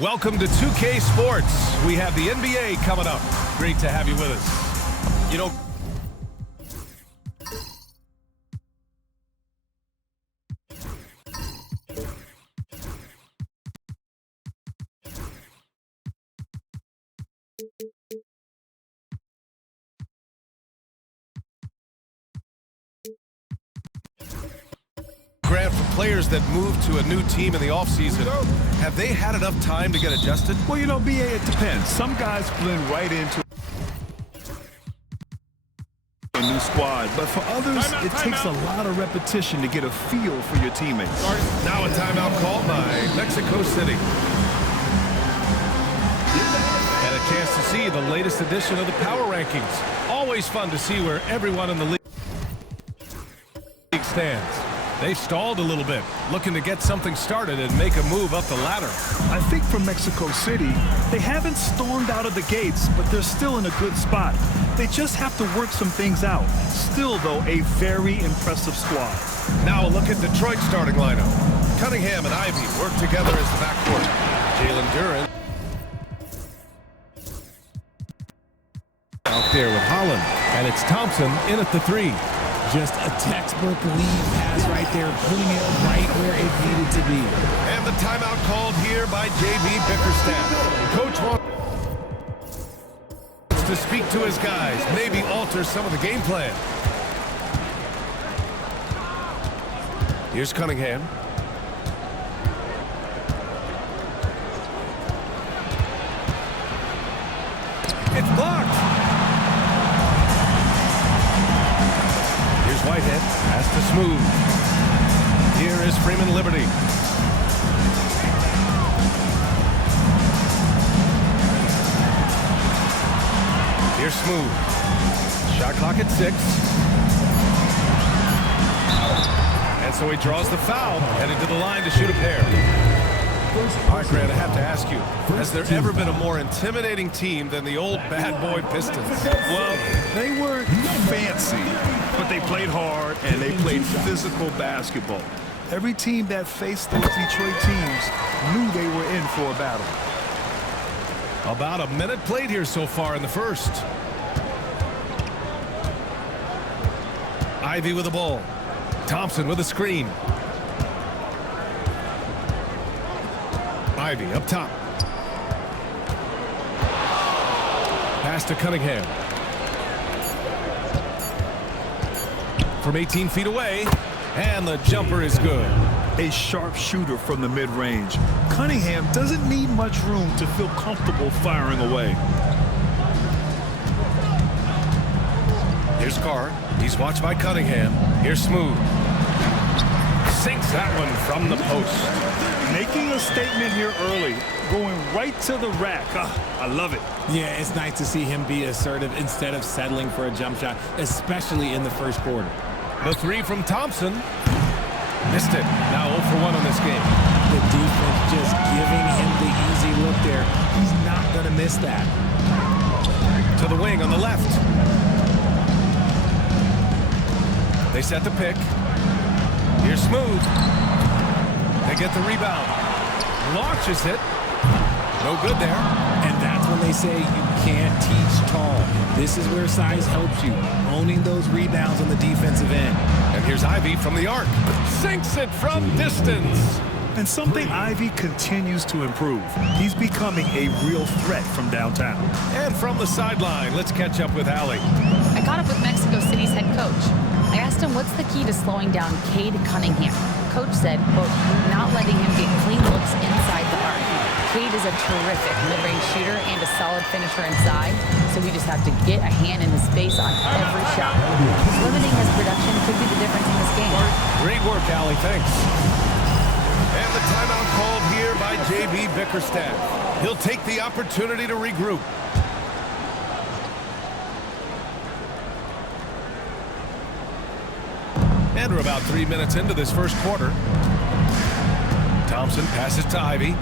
Welcome to 2K Sports. We have the NBA coming up. Great to have you with us. You know, Grant, for players that move to a new team in the offseason, have they had enough time to get adjusted? Well, you know, BA, it depends. Some guys blend right into a new squad, but for others, it takes a lot of repetition to get a feel for your teammates. Now a timeout called by Mexico City. And a chance to see the latest edition of the Power Rankings. Always fun to see where everyone in the league stands. They've stalled a little bit, looking to get something started and make a move up the ladder. I think for Mexico City, they haven't stormed out of the gates, but they're still in a good spot. They just have to work some things out. Still, though, a very impressive squad. Now a look at Detroit's starting lineup. Cunningham and Ivy work together as the backcourt. Jalen Duren out there with Holland, and it's Thompson in at the three. Just a textbook lead pass right there, putting it right where it needed to be. And the timeout called here by J.B. Bickerstaff. Coach wants to speak to his guys, maybe alter some of the game plan. Here's Cunningham. It's blocked. Whitehead has to smooth. Here is Freeman Liberty. Here's Smooth. Shot clock at 6. And so he draws the foul, headed to the line to shoot a pair. All right, Grant, I have to ask you, has there ever been a more intimidating team than the old bad boy Pistons? Well, they weren't fancy, but they played hard and they played physical basketball. Every team that faced those Detroit teams knew they were in for a battle. About a minute played here so far in the first. Ivy with the ball. Thompson with a screen. Ivy up top. Pass to Cunningham. From 18 feet away, and the jumper is good. A sharp shooter from the mid-range. Cunningham doesn't need much room to feel comfortable firing away. Here's Carr. He's watched by Cunningham. Here's Smooth. Sinks that one from the post. Making a statement here early, going right to the rack. I love it. Yeah, it's nice to see him be assertive instead of settling for a jump shot, especially in the first quarter. The three from Thompson. Missed it. Now 0 for 1 on this game. The defense just giving him the easy look there. He's not going to miss that. To the wing on the left. They set the pick. Here's Smooth. They get the rebound. Launches it. No good there. And that's when they say you can't teach tall. This is where size helps you. Owning those rebounds on the defensive end. And here's Ivy from the arc. Sinks it from distance. And something Ivy continues to improve. He's becoming a real threat from downtown. And from the sideline, let's catch up with Allie. I caught up with Mexico City's head coach. I asked him what's the key to slowing down Cade Cunningham. Coach said, quote, not letting him get clean looks inside the arc. Cade is a terrific mid-range shooter and a solid finisher inside, so we just have to get a hand in his face on every shot. Limiting his production could be the difference in this game. Great work, Allie. Thanks. And the timeout called here by J.B. Bickerstaff. He'll take the opportunity to regroup. And we're about 3 minutes into this first quarter. Thompson passes to Ivy.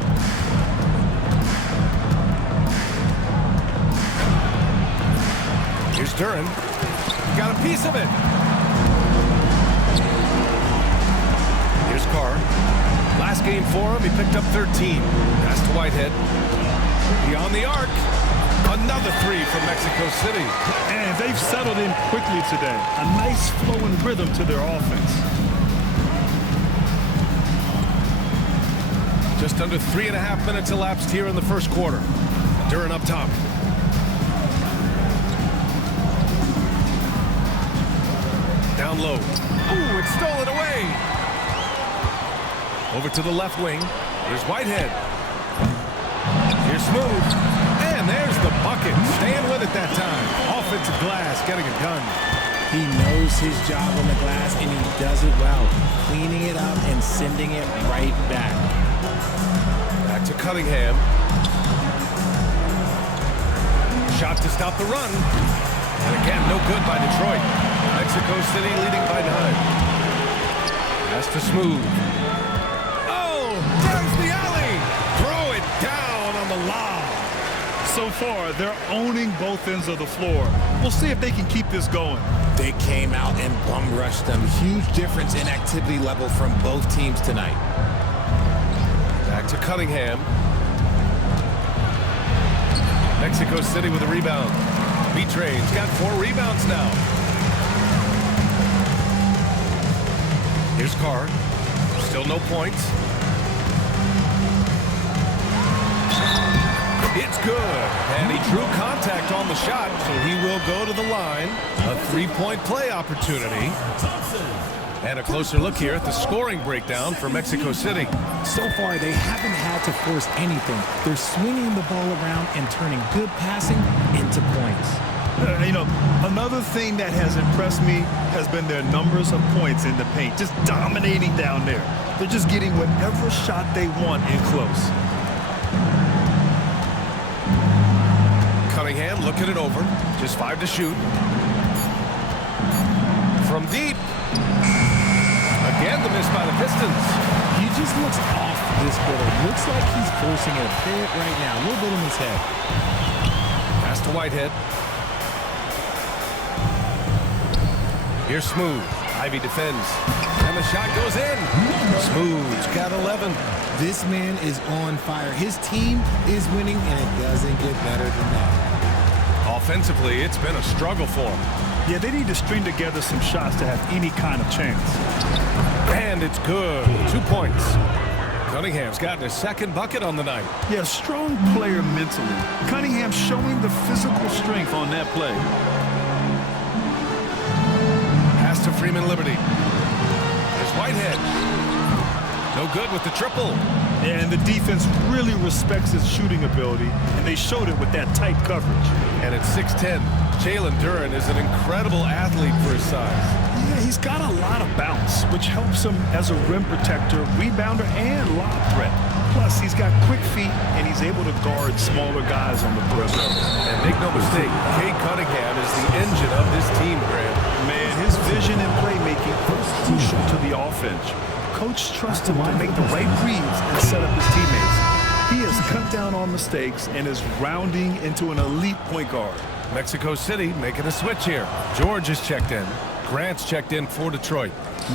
Here's Duren. Got a piece of it. Here's Carr. Last game for him. He picked up 13. Pass to Whitehead. Beyond the arc. Another three from Mexico City. And they've settled in quickly today. A nice flowing rhythm to their offense. Just under 3.5 minutes elapsed here in the first quarter. Duran up top. Down low. Ooh, it's stolen away. Over to the left wing. Here's Whitehead. Here's Smooth. And there's the bucket. Staying with it that time. Offensive glass, getting it done. He knows his job on the glass, and he does it well. Cleaning it up and sending it right back. Back to Cunningham. Shot to stop the run. And again, no good by Detroit. Mexico City leading by 9. Pass to Smooth. Oh, there's the alley. Throw it down on the lob. So far, they're owning both ends of the floor. We'll see if they can keep this going. They came out and bum rushed them. Huge difference in activity level from both teams tonight. Back to Cunningham. Mexico City with a rebound. B-Train's got 4 rebounds now. Here's Carr. Still no points. It's good. And he drew contact on the shot, so he will go to the line. A 3-point play opportunity. And a closer look here at the scoring breakdown for Mexico City. So far, they haven't had to force anything. They're swinging the ball around and turning good passing into points. Another thing that has impressed me has been their numbers of points in the paint. Just dominating down there. They're just getting whatever shot they want in close. Cunningham looking it over. Just 5 to shoot. From deep. Again, the miss by the Pistons. He just looks off this quarter. Looks like he's forcing it a bit right now. A little bit in his head. Pass to Whitehead. Here's Smooth. Ivy defends. And the shot goes in. Smooth's got 11. This man is on fire. His team is winning, and it doesn't get better than that. Offensively, it's been a struggle for him. Yeah, they need to string together some shots to have any kind of chance. And it's good. 2 points. Cunningham's gotten his second bucket on the night. Yeah, strong player mentally. Cunningham showing the physical strength on that play. Pass to Freeman Liberty. There's Whitehead. No good with the triple. And the defense really respects his shooting ability, and they showed it with that tight coverage. And at 6'10", Jalen Duran is an incredible athlete for his size. Yeah, he's got a lot of bounce, which helps him as a rim protector, rebounder, and lob threat. Plus, he's got quick feet, and he's able to guard smaller guys on the perimeter. And make no mistake, Cade Cunningham is the engine of this team, Grant. Man, his vision and playmaking are crucial to the offense. Coach trusts him to make the right reads and set up his teammates. He has cut down on mistakes and is rounding into an elite point guard. Mexico City making a switch here. George is checked in. Grant's checked in for Detroit.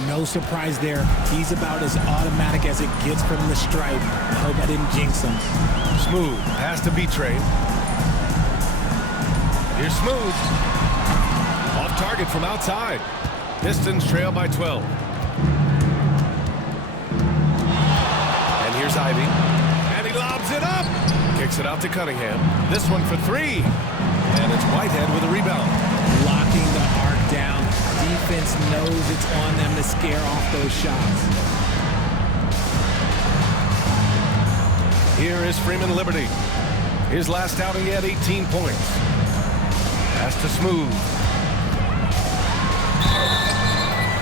No surprise there. He's about as automatic as it gets from the stripe. I hope I didn't jinx him. Smooth. Pass to B-Train. Here's Smooth. Off target from outside. Pistons trail by 12. And here's Ivy. And he lobs it up. Kicks it out to Cunningham. This one for 3. And it's Whitehead with a rebound. Locking the arc down. Defense knows it's on them to scare off those shots. Here is Freeman Liberty. His last outing, he had 18 points. Pass to Smooth.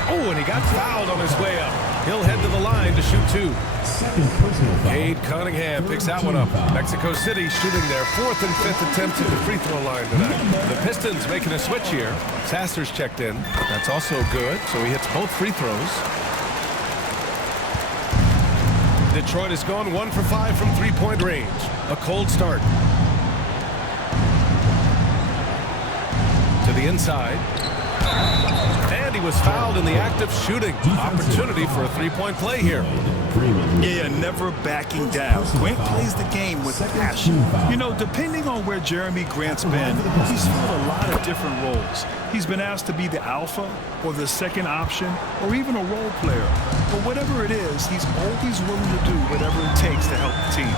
Oh, and he got fouled on his way up. He'll head to the line to shoot 2. Cade Cunningham picks that one up. Mexico City shooting their 4th and 5th attempts at the free throw line tonight. The Pistons making a switch here. Sasser's checked in. That's also good, so he hits both free throws. Detroit has gone 1 for 5 from 3-point range. A cold start. To the inside. And he was fouled in the act of shooting. Opportunity for a 3-point play here. Yeah, never backing down. Grant plays the game with passion. You know, depending on where Jeremy Grant's been, he's filled a lot of different roles. He's been asked to be the alpha or the second option or even a role player. But whatever it is, he's always willing to do whatever it takes to help the team.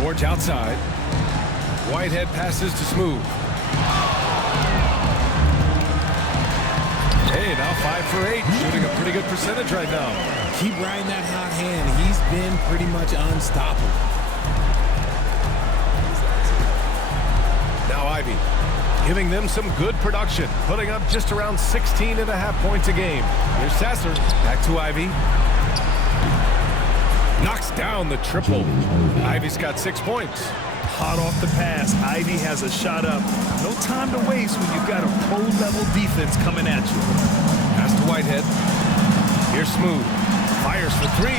George outside. Whitehead passes to Smooth. Hey, now 5 for 8, shooting a pretty good percentage right now. Keep riding that hot hand. He's been pretty much unstoppable. Now Ivy, giving them some good production, putting up just around 16.5 points a game. Here's Sasser, back to Ivy. Knocks down the triple. Ivy's got 6 points. Hot off the pass, Ivy has a shot up. No time to waste when you've got a pro-level defense coming at you. Pass to Whitehead. Here's Smooth. Fires for 3.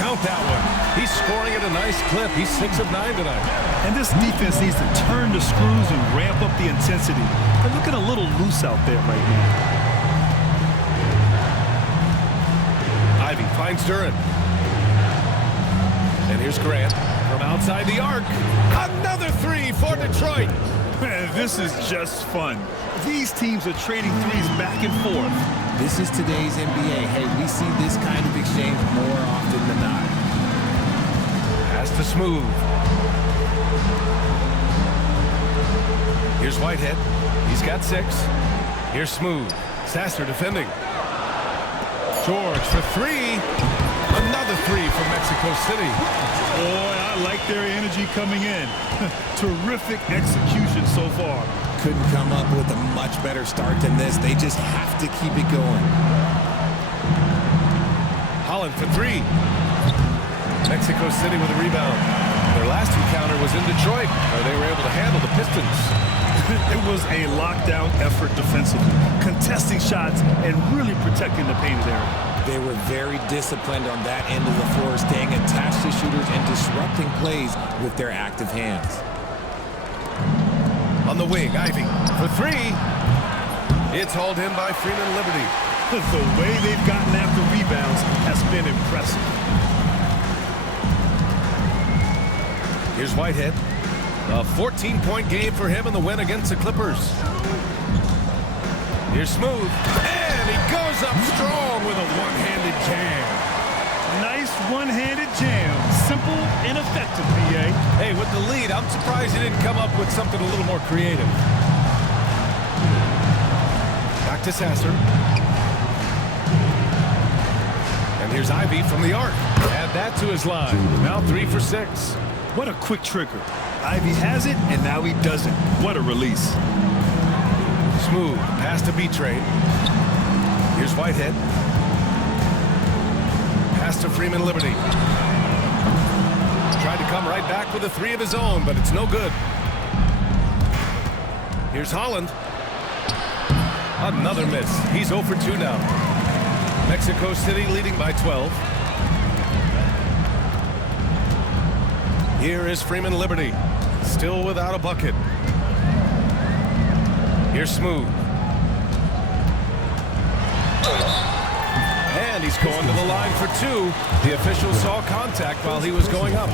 Count that one. He's scoring at a nice clip. He's 6 of 9 tonight. And this defense needs to turn the screws and ramp up the intensity. They're looking a little loose out there right now. Ivy finds Duran. And here's Grant from outside the arc. Another 3 for Detroit. Man, this is just fun. These teams are trading threes back and forth. This is today's NBA. Hey, we see this kind of exchange more often than not. Pass to Smooth. Here's Whitehead. He's got 6. Here's Smooth. Sasser defending. George for 3. Another 3 from Mexico City. Boy, I like their energy coming in. Terrific execution so far. Couldn't come up with a much better start than this. They just have to keep it going. Holland for 3. Mexico City with a rebound. Their last encounter was in Detroit, where they were able to handle the Pistons. It was a lockdown effort defensively, contesting shots and really protecting the painted area. They were very disciplined on that end of the floor, staying attached to shooters and disrupting plays with their active hands. On the wing, Ivy for 3. It's hauled in by Freeman Liberty. The way they've gotten after rebounds has been impressive. Here's Whitehead. A 14-point game for him in the win against the Clippers. Here's Smooth. And he goes up strong with a one-handed jam. Nice one-handed jam. Simple and effective, PA. Hey, with the lead, I'm surprised he didn't come up with something a little more creative. Back to Sasser. And here's Ivy from the arc. Add that to his line. Now 3 for 6. What a quick trigger. Ivy has it, and now he doesn't. What a release. Smooth. Pass to B-Trade. Here's Whitehead. Pass to Freeman Liberty. Tried to come right back with a 3 of his own, but it's no good. Here's Holland. Another miss. He's 0 for 2 now. Mexico City leading by 12. Here is Freeman Liberty. Still without a bucket. Here's Smooth. And he's going to the line for 2. The official saw contact while he was going up.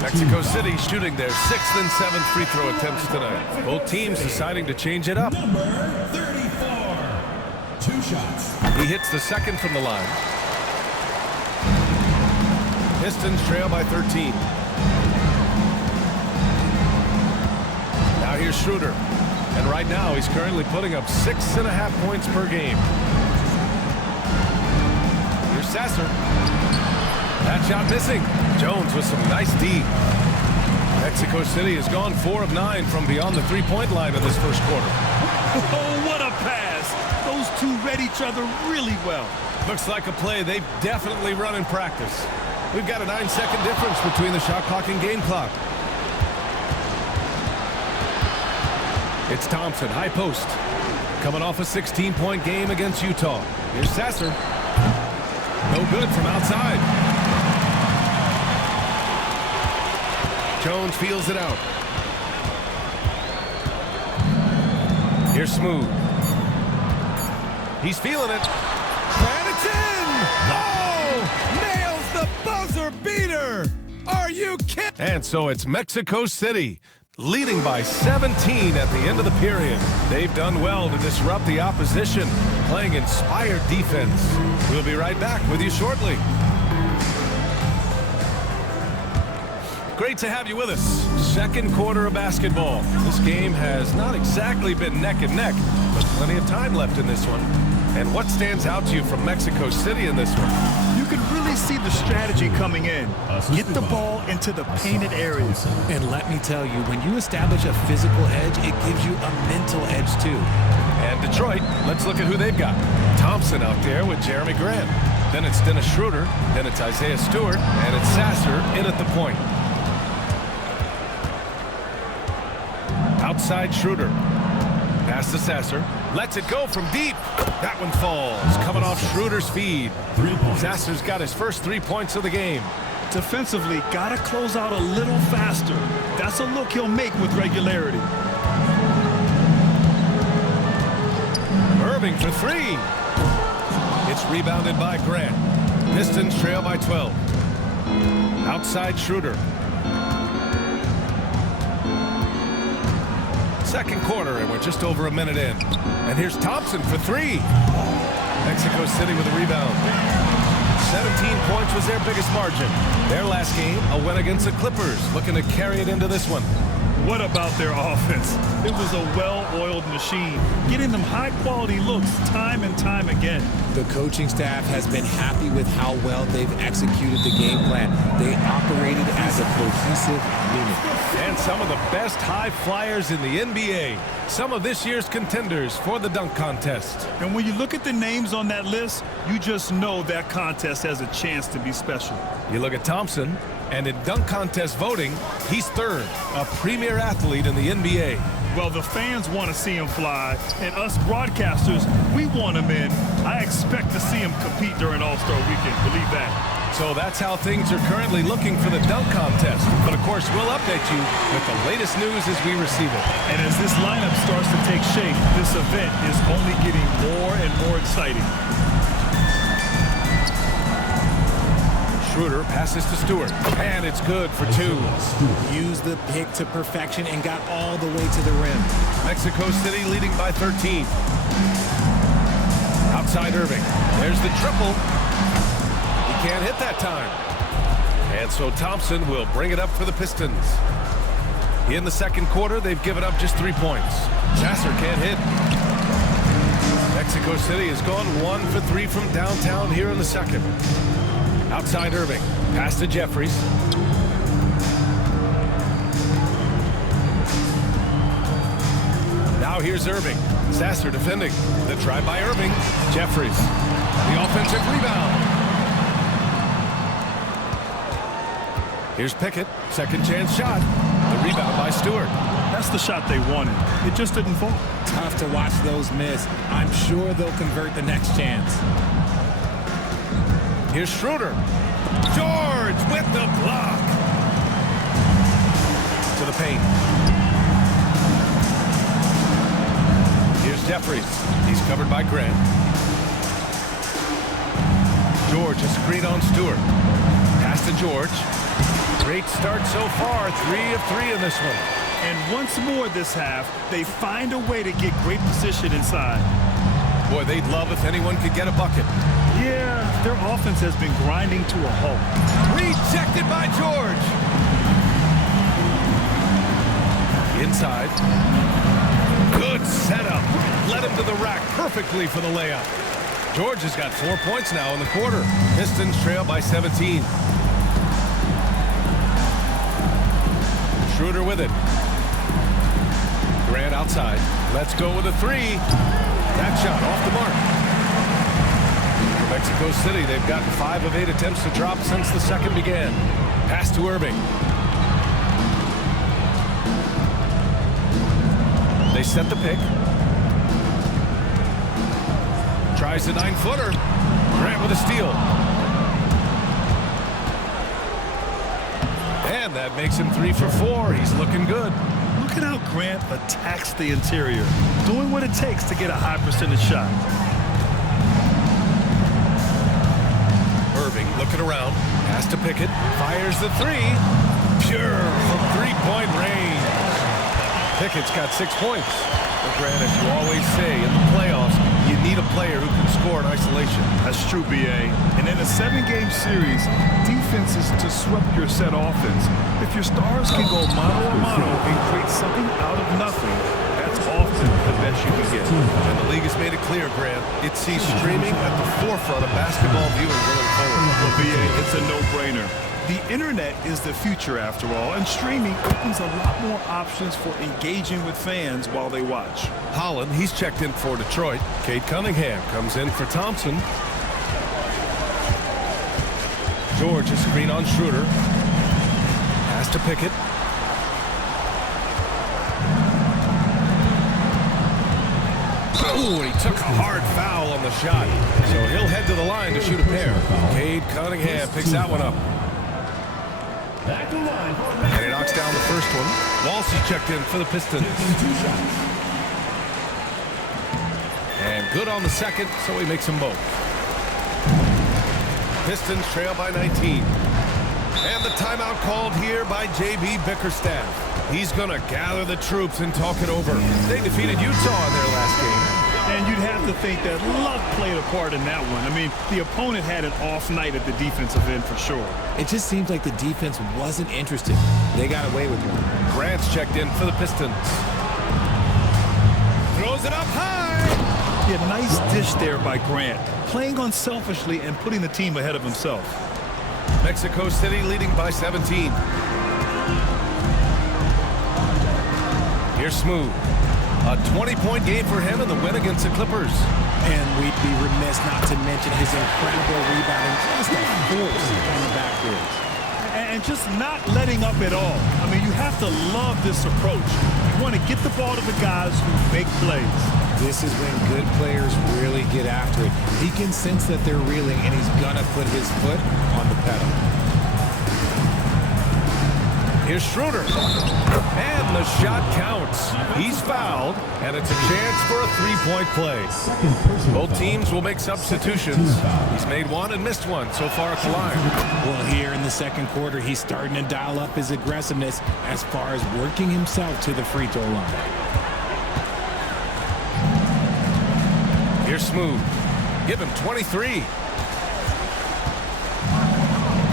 Mexico City shooting their 6th and 7th free throw attempts tonight. Both teams deciding to change it up. Number 34. 2 shots. He hits the second from the line. Pistons trail by 13. Now here's Schroeder. And right now he's currently putting up 6.5 points per game. Here's Sasser. That shot missing. Jones with some nice D. Mexico City has gone 4 of 9 from beyond the three-point line in this first quarter. Oh, what a pass. Those two read each other really well. Looks like a play they've definitely run in practice. We've got a 9-second difference between the shot clock and game clock. It's Thompson, high post. Coming off a 16-point game against Utah. Here's Sasser. No good from outside. Jones feels it out. Here's Smooth. He's feeling it. nails the buzzer beater. Are you kidding? And so it's Mexico City, leading by 17 at the end of the period. They've done well to disrupt the opposition, playing inspired defense. We'll be right back with you shortly. Great to have you with us. Second quarter of basketball. This game has not exactly been neck and neck, but plenty of time left in this one. And what stands out to you from Mexico City in this one? You can really see the strategy coming in. Get the ball into the painted areas. And let me tell you, when you establish a physical edge, it gives you a mental edge too. And Detroit, let's look at who they've got. Thompson out there with Jeremy Grant. Then it's Dennis Schroeder. Then it's Isaiah Stewart. And it's Sasser in at the point. Outside Schroeder. Pass to Sasser. Lets it go from deep. That one falls. Coming off Schroeder's feed. Sasser's got his first 3 points of the game. Defensively, gotta close out a little faster. That's a look he'll make with regularity. Irving for three. It's rebounded by Grant. Pistons trail by 12. Outside Schroeder. Second quarter, and we're just over a minute in. And here's Thompson for three. Mexico City with a rebound. 17 points was their biggest margin. Their last game, a win against the Clippers, looking to carry it into this one. What about their offense? It was a well-oiled machine, getting them high-quality looks time and time again. The coaching staff has been happy with how well they've executed the game plan. They operated as a cohesive unit. And some of the best high flyers in the NBA. Some of this year's contenders for the dunk contest. And when you look at the names on that list, you just know that contest has a chance to be special. You look at Thompson, and in dunk contest voting, he's third, a premier athlete in the NBA. Well, the fans want to see him fly, and us broadcasters, we want him in. I expect to see him compete during All-Star Weekend, believe that. So that's how things are currently looking for the dunk contest. But of course, we'll update you with the latest news as we receive it. And as this lineup starts to take shape, this event is only getting more and more exciting. Schroeder passes to Stewart, and it's good for two. Used the pick to perfection and got all the way to the rim. Mexico City leading by 13. Outside Irving. There's the triple. He can't hit that time. And so Thompson will bring it up for the Pistons. In the second quarter, they've given up just 3 points. Sasser can't hit. Mexico City has gone 1 for 3 from downtown here in the second. Outside Irving. Pass to Jeffries. Now here's Irving. Sasser defending. The try by Irving. Jeffries. The offensive rebound. Here's Pickett. Second chance shot. The rebound by Stewart. That's the shot they wanted. It just didn't fall. Tough to watch those miss. I'm sure they'll convert the next chance. Here's Schroeder. George with the block. To the paint. Here's Jeffries. He's covered by Grant. George, a screen on Stewart. Pass to George. Great start so far. 3 of 3 in this one. And once more this half, they find a way to get great position inside. Boy, they'd love if anyone could get a bucket. Yeah, their offense has been grinding to a halt. Rejected by George. Inside. Good setup. Led him to the rack perfectly for the layup. George has got 4 points now in the quarter. Pistons trail by 17. Schroeder with it. Grant outside. Let's go with a three. That shot off the mark. For Mexico City, they've gotten 5 of 8 attempts to drop since the second began. Pass to Irving. They set the pick. Tries the 9-footer. Grant with a steal. And that makes him 3 for 4. He's looking good. Look at how Grant attacks the interior, doing what it takes to get a high percentage shot. Pickett, fires the three. Pure from three-point range. Pickett's got 6 points. But Grant, as you always say, in the playoffs, you need a player who can score in isolation. That's true, B.A. And in a 7-game series, defense is to disrupt your set offense. If your stars can go mano a mano and create something out of nothing, that's often the best you can get. And the league has made it clear, Grant, it sees streaming at the forefront of basketball viewing going forward. Well, B.A., it's a no-brainer. The internet is the future, after all, and streaming opens a lot more options for engaging with fans while they watch. Holland, he's checked in for Detroit. Cade Cunningham comes in for Thompson. George is screen on Schroeder. Pass to Pickett. Ooh, and he took a hard foul on the shot. So he'll head to the line to shoot a pair. Cade Cunningham picks that one up. And he knocks down the first one. Walsey checked in for the Pistons. And good on the second, so he makes them both. Pistons trail by 19. And the timeout called here by J.B. Bickerstaff. He's going to gather the troops and talk it over. They defeated Utah in their last game. And you'd have to think that luck played a part in that one. I mean, the opponent had an off night at the defensive end for sure. It just seems like the defense wasn't interested. They got away with one. Grant's checked in for the Pistons. Throws it up high. Yeah, nice dish there by Grant. Playing unselfishly and putting the team ahead of himself. Mexico City leading by 17. Here's Smooth. A 20-point game for him in the win against the Clippers. And we'd be remiss not to mention his incredible rebounding, just a force on the backboards. And just not letting up at all. I mean, you have to love this approach. You want to get the ball to the guys who make plays. This is when good players really get after it. He can sense that they're reeling, and he's going to put his foot on the pedal. Here's Schroeder. And the shot counts. He's fouled, and it's a chance for a three-point play. Both teams will make substitutions. He's made one and missed one so far at the line. Well, here in the second quarter, he's starting to dial up his aggressiveness as far as working himself to the free throw line. Here's Smooth. Give him 23.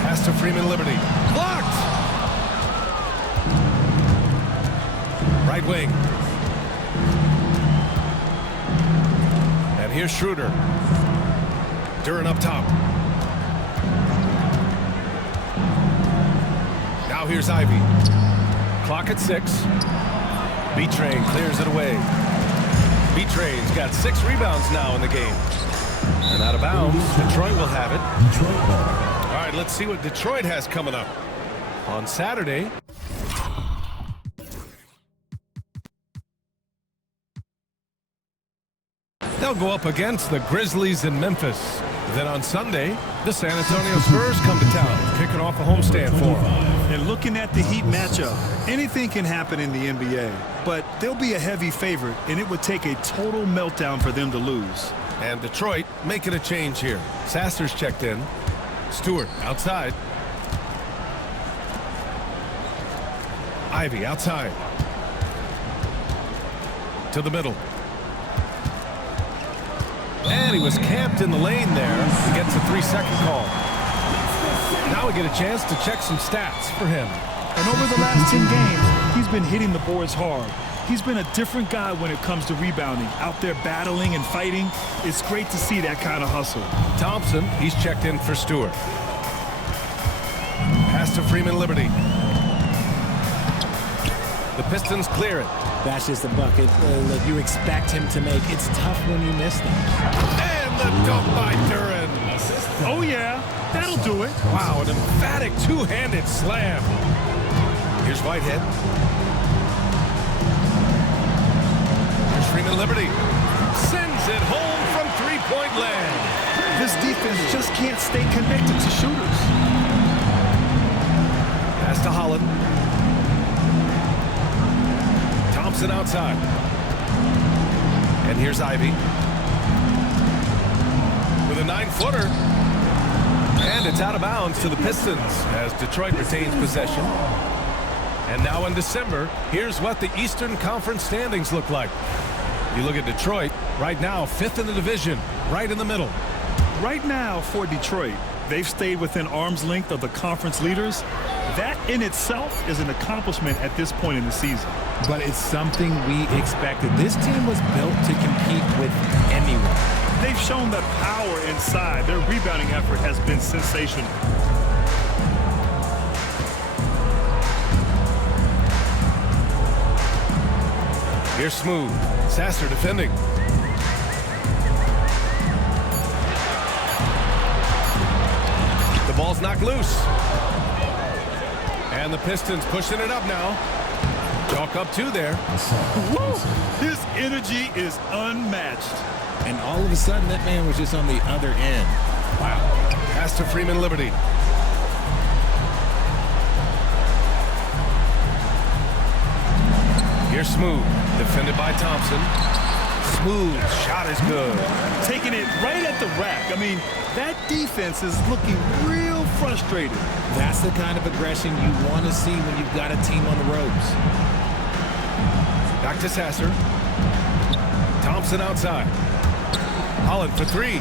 Pass to Freeman Liberty. Blocked! Right wing. And here's Schroeder. Duran up top. Now here's Ivy. Clock at 6. B-Train clears it away. B-Train's got 6 rebounds now in the game. And out of bounds, Detroit will have it. All right, let's see what Detroit has coming up. On Saturday, they'll go up against the Grizzlies in Memphis. Then on Sunday, the San Antonio Spurs come to town, kicking off a homestand for them. And looking at the Heat matchup, anything can happen in the NBA, but they'll be a heavy favorite, and it would take a total meltdown for them to lose. And Detroit making a change here. Sasser's checked in. Stewart outside. Ivy outside. To the middle. And he was camped in the lane there. He gets a 3-second call. Now we get a chance to check some stats for him. And over the last 10 games, he's been hitting the boards hard. He's been a different guy when it comes to rebounding. Out there battling and fighting. It's great to see that kind of hustle. Thompson, he's checked in for Stewart. Pass to Freeman Liberty. The Pistons clear it. That's just a bucket that you expect him to make. It's tough when you miss them. And the dunk by Duran. Oh, yeah. That'll do it. Wow, an emphatic two-handed slam. Here's Whitehead. Here's Freeman Liberty. Sends it home from three-point land. This defense just can't stay connected to shooters. Pass to Holland. Thompson outside. And here's Ivy. With a 9-footer. And it's out of bounds to the Pistons as Detroit retains possession. And now in December, here's what the Eastern Conference standings look like. You look at Detroit, right now 5th in the division, right in the middle. Right now for Detroit, they've stayed within arm's length of the conference leaders. That in itself is an accomplishment at this point in the season. But it's something we expected. This team was built to compete with anyone. They've shown that power inside. Their rebounding effort has been sensational. Here's Smooth. Sasser defending. The ball's knocked loose. And the Pistons pushing it up now. Chalk up 2 there. Woo! His energy is unmatched. And all of a sudden, that man was just on the other end. Wow. Pass to Freeman Liberty. Here's Smooth. Defended by Thompson. Smooth. Shot is good. Taking it right at the rack. I mean, that defense is looking real frustrated. That's the kind of aggression you want to see when you've got a team on the ropes. Back to Sasser. Thompson outside. Holland for 3.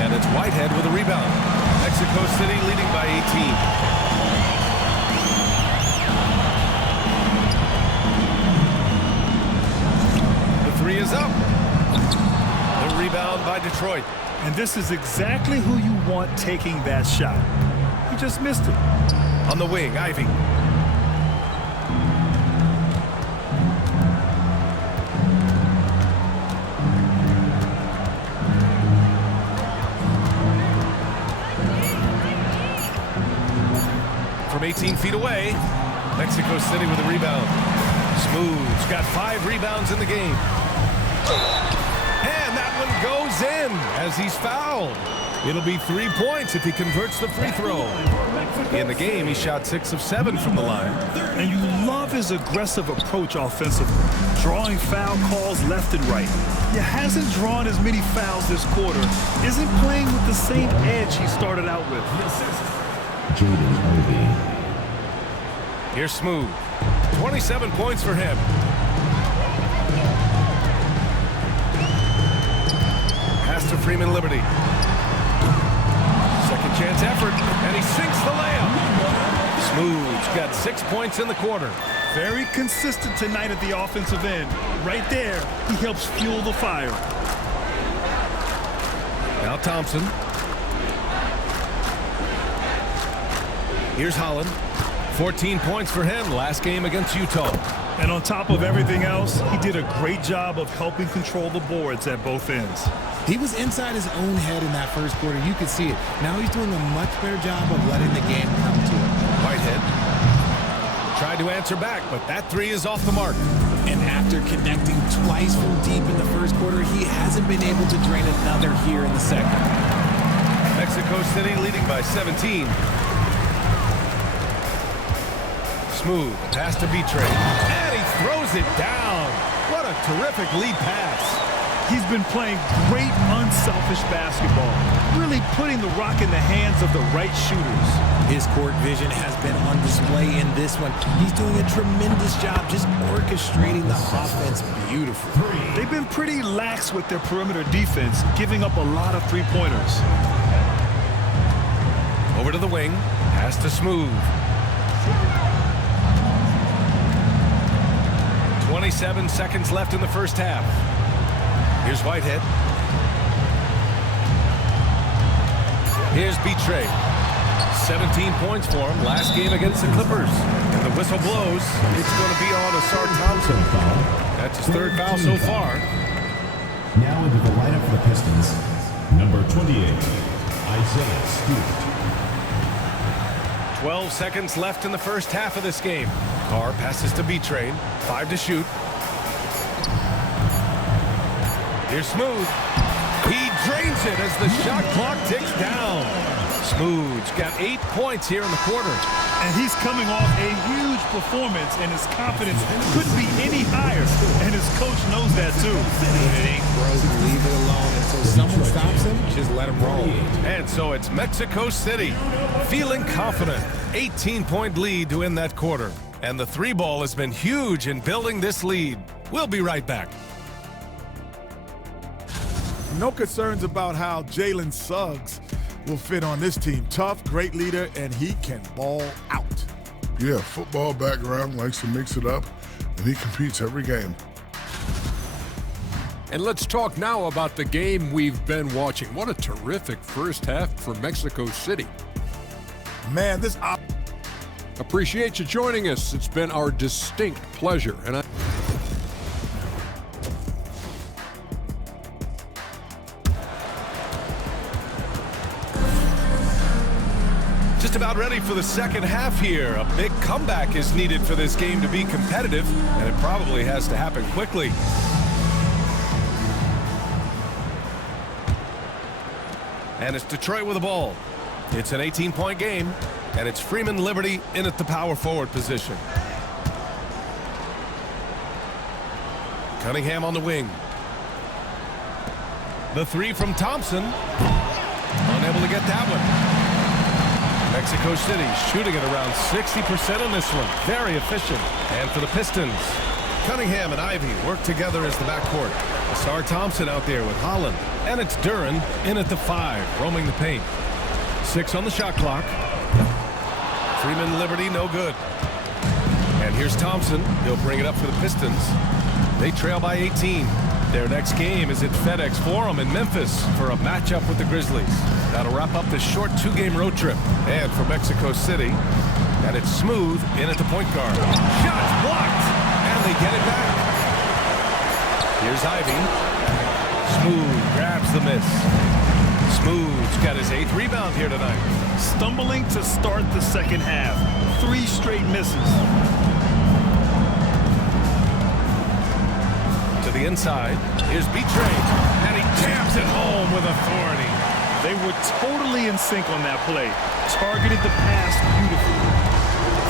And it's Whitehead with a rebound. Mexico City leading by 18. Three is up. The rebound by Detroit. And this is exactly who you want taking that shot. He just missed it. On the wing, Ivy. From 18 feet away, Mexico City with a rebound. Smooth's got 5 rebounds in the game. And that one goes in as he's fouled. It'll be 3 points if he converts the free throw. In the game, he shot 6 of 7 from the line. And you love his aggressive approach offensively, drawing foul calls left and right. He hasn't drawn as many fouls this quarter, isn't playing with the same edge he started out with. Here's Smooth. 27 points for him. Pass to Freeman Liberty. Second chance effort, and he sinks the layup. Smooth's got 6 points in the quarter. Very consistent tonight at the offensive end. Right there, he helps fuel the fire. Now Thompson. Here's Holland. 14 points for him last game against Utah. And on top of everything else, he did a great job of helping control the boards at both ends. He was inside his own head in that first quarter. You could see it. Now he's doing a much better job of letting the game come to him. Whitehead tried to answer back, but that 3 is off the mark. And after connecting twice from deep in the first quarter, he hasn't been able to drain another here in the second. Mexico City leading by 17. Smooth, pass to Betray, and he throws it down. What a terrific lead pass. He's been playing great unselfish basketball, really putting the rock in the hands of the right shooters. His court vision has been on display in this one. He's doing a tremendous job just orchestrating the offense beautifully. They've been pretty lax with their perimeter defense, giving up a lot of three-pointers. Over to the wing, pass to Smooth. 27 seconds left in the first half. Here's Whitehead. Here's Betray. 17 points for him last game against the Clippers. And the whistle blows. It's going to be on Asar Thompson. That's his 3rd foul so far. Now into the lineup for the Pistons, number 28, Isaiah Stewart. 12 seconds left in the first half of this game. Carr passes to Betray. 5 to shoot. Here's Smooth. He drains it as the shot clock ticks down. Smooth's got 8 points here in the quarter. And he's coming off a huge performance, and his confidence couldn't be any higher. And his coach knows that, too. When it ain't broke, leave it alone. Until someone stops him, just let him roll. And so it's Mexico City feeling confident. 18-point lead to win that quarter. And the three ball has been huge in building this lead. We'll be right back. No concerns about how Jalen Suggs will fit on this team. Tough, great leader, and he can ball out. Yeah, football background, likes to mix it up, and he competes every game. And let's talk now about the game we've been watching. What a terrific first half for Mexico City. Man, this... Appreciate you joining us. It's been our distinct pleasure. And Just about ready for the second half here. A big comeback is needed for this game to be competitive, and it probably has to happen quickly. And it's Detroit with the ball. It's an 18-point game, and it's Freeman Liberty in at the power forward position. Cunningham on the wing. The three from Thompson. Unable to get that one. Mexico City shooting at around 60% on this one. Very efficient. And for the Pistons, Cunningham and Ivy work together as the backcourt. Asar Thompson out there with Holland. And it's Duran in at the 5, roaming the paint. 6 on the shot clock. Freeman Liberty, no good. And here's Thompson. He'll bring it up for the Pistons. They trail by 18. Their next game is at FedEx Forum in Memphis for a matchup with the Grizzlies. That'll wrap up this short 2-game road trip. And for Mexico City, and it's Smooth in at the point guard. Shots blocked, and they get it back. Here's Ivy. Smooth grabs the miss. Smooth's got his 8th rebound here tonight. Stumbling to start the second half. 3 straight misses. To the inside, here's B-Train, and he jams it home with authority. They were totally in sync on that play. Targeted the pass beautifully.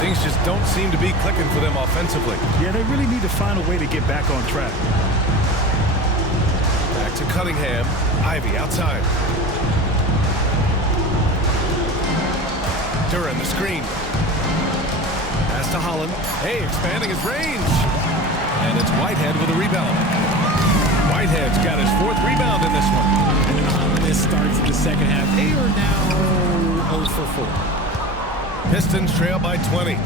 Things just don't seem to be clicking for them offensively. Yeah, they really need to find a way to get back on track. Back to Cunningham. Ivy outside. Duran the screen. Pass to Holland. Hey, expanding his range. And it's Whitehead with a rebound. Whitehead's got his 4th rebound in this one. And an ominous start to the second half. They are now 0 for 4. Pistons trail by 20.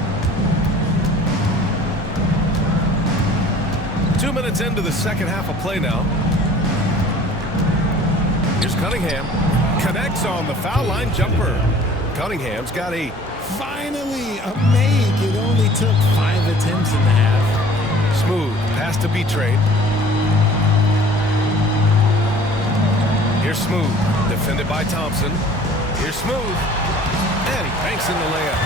2 minutes into the second half of play now. Here's Cunningham. Connects on the foul line jumper. Cunningham's got 8. Finally, a make. It only took 5 attempts in the half. Smooth. Pass to B-Train. Here's Smooth. Defended by Thompson. Here's Smooth. And he banks in the layup.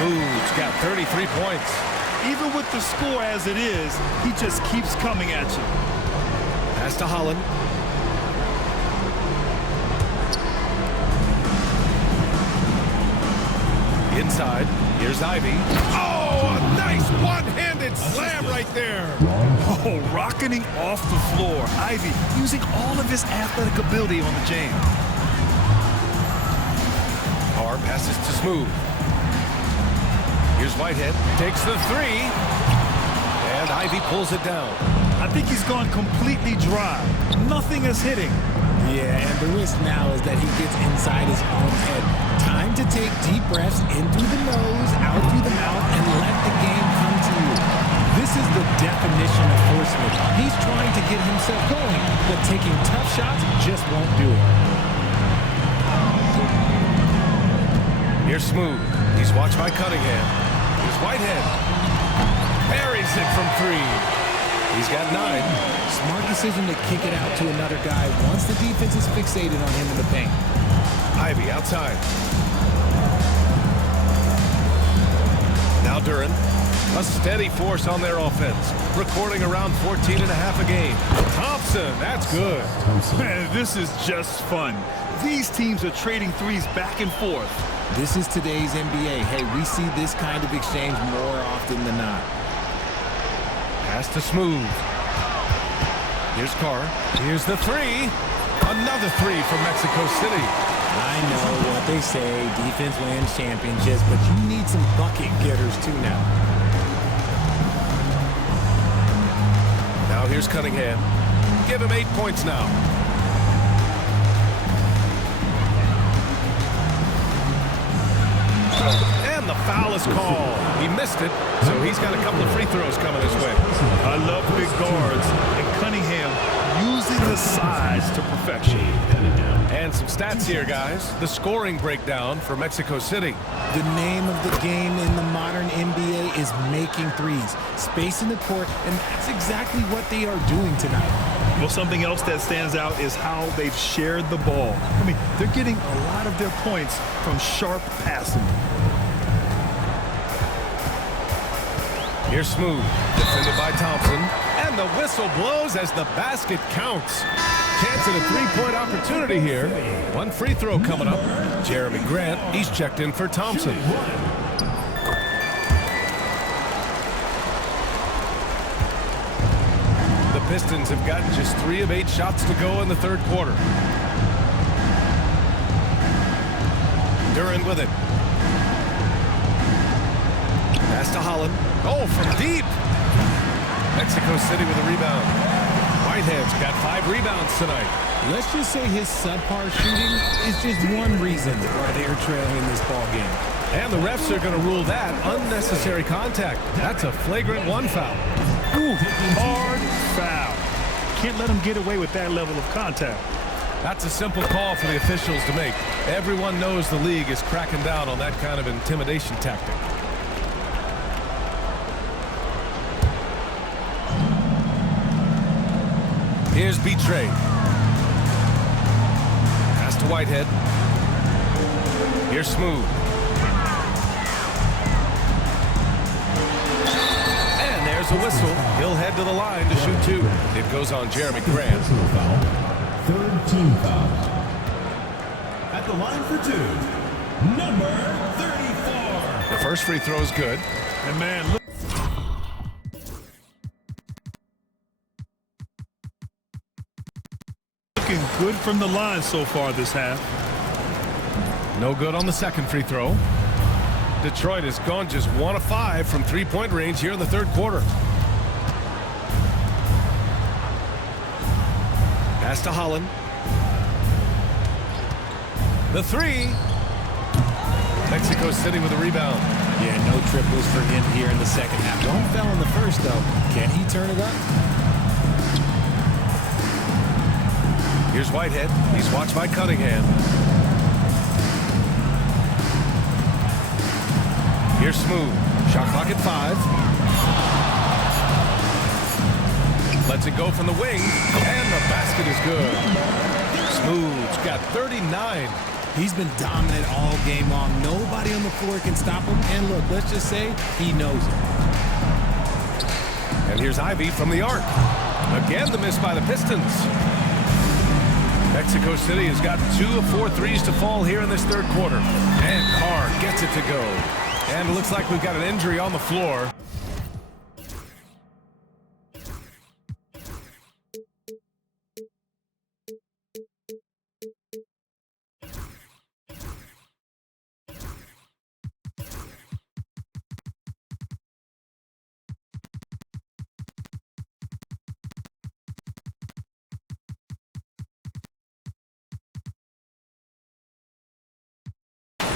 Smooth's got 33 points. Even with the score as it is, he just keeps coming at you. Pass to Holland. Inside, here's Ivy. Oh, a nice one-handed slam right there. Oh, rocketing off the floor. Ivy using all of his athletic ability on the jam. Carr passes to Smooth. Here's Whitehead, takes the 3. And Ivy pulls it down. I think he's gone completely dry. Nothing is hitting. Yeah, and the risk now is that he gets inside his own head. Time to take deep breaths in through the nose, out through the mouth, and let the game come to you. This is the definition of horseman. He's trying to get himself going, but taking tough shots just won't do it. Here's Smooth. He's watched by Cunningham. Here's Whitehead. Parries it from 3. He's got 9. Smart decision to kick it out to another guy once the defense is fixated on him in the paint. Ivy outside. Now Duran. A steady force on their offense. Recording around 14.5 a game. Thompson, that's good. Man, this is just fun. These teams are trading threes back and forth. This is today's NBA. Hey, we see this kind of exchange more often than not. Pass to Smooth. Here's Carr. Here's the three. Another three from Mexico City. I know what they say, defense wins championships, but you need some bucket getters too now. Now here's Cunningham. Give him 8 points now. And the foul is called. He missed it, so he's got a couple of free throws coming his way. I love big guards, and Cunningham using the size to perfection. And some stats here, guys. The scoring breakdown for Mexico City. The name of the game in the modern NBA is making threes, spacing the court, and that's exactly what they are doing tonight. Well, something else that stands out is how they've shared the ball. I mean, they're getting a lot of their points from sharp passing. Here's Smooth, defended by Thompson. And the whistle blows as the basket counts. Chance at a three-point opportunity here. One free throw coming up. Jeremy Grant, he's checked in for Thompson. The Pistons have gotten just 3 of 8 shots to go in the third quarter. Duran with it. Pass to Holland. Oh, from deep. Mexico City with a rebound. Whitehead's got 5 rebounds tonight. Let's just say his subpar shooting is just one reason why they are trailing in this ball game. And the refs are going to rule that unnecessary contact. That's a flagrant 1 foul. Ooh, hard foul. Can't let him get away with that level of contact. That's a simple call for the officials to make. Everyone knows the league is cracking down on that kind of intimidation tactic. Here's Betray. Pass to Whitehead. Here's Smooth. And there's a whistle. He'll head to the line to shoot 2. It goes on Jeremy Grant. Third team foul. At the line for 2, number 34. The first free throw is good. And man, look. Looking good from the line so far this half. No good on the second free throw. Detroit has gone just 1 of 5 from three-point range here in the third quarter. Pass to Holland. The 3. Mexico City with a rebound. Yeah, no triples for him here in the second half. One fell in the first, though. Can he turn it up? Here's Whitehead. He's watched by Cunningham. Here's Smooth. Shot clock at 5. Lets it go from the wing. And the basket is good. Smooth's got 39. He's been dominant all game long. Nobody on the floor can stop him. And look, let's just say he knows it. And here's Ivy from the arc. Again, the miss by the Pistons. Mexico City has got 2 of 4 threes to fall here in this third quarter. And Carr gets it to go. And it looks like we've got an injury on the floor.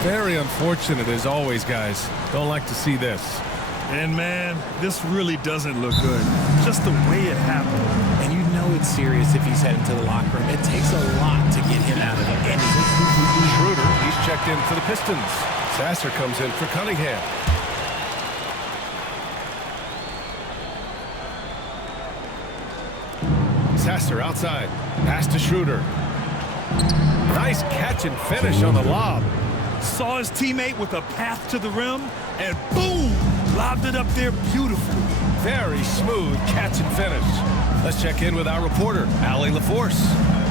Very unfortunate as always, guys. Don't like to see this. And man, this really doesn't look good. Just the way it happened. And you know it's serious if he's heading to the locker room. It takes a lot to get him out of it. Schroeder, he's checked in for the Pistons. Sasser comes in for Cunningham. Sasser outside. Pass to Schroeder. Nice catch and finish on the lob. Saw his teammate with a path to the rim, and boom! Lobbed it up there beautifully. Very smooth catch and finish. Let's check in with our reporter, Allie LaForce.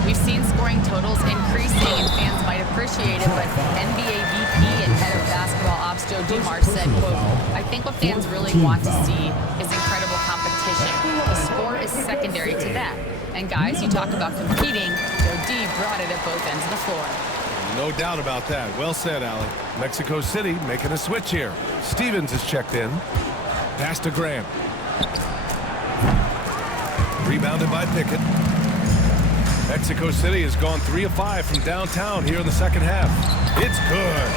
We've seen scoring totals increasing, and fans might appreciate it, but NBA VP and head of basketball ops Joe Dumars said, quote, "I think what fans really want to see is incredible competition. The score is secondary to that. And guys, you talk about competing, Joe D brought it at both ends of the floor." No doubt about that. Well said, Alec. Mexico City making a switch here. Stevens is checked in. Pass to Grant. Rebounded by Pickett. Mexico City has gone 3 of 5 from downtown here in the second half. It's good.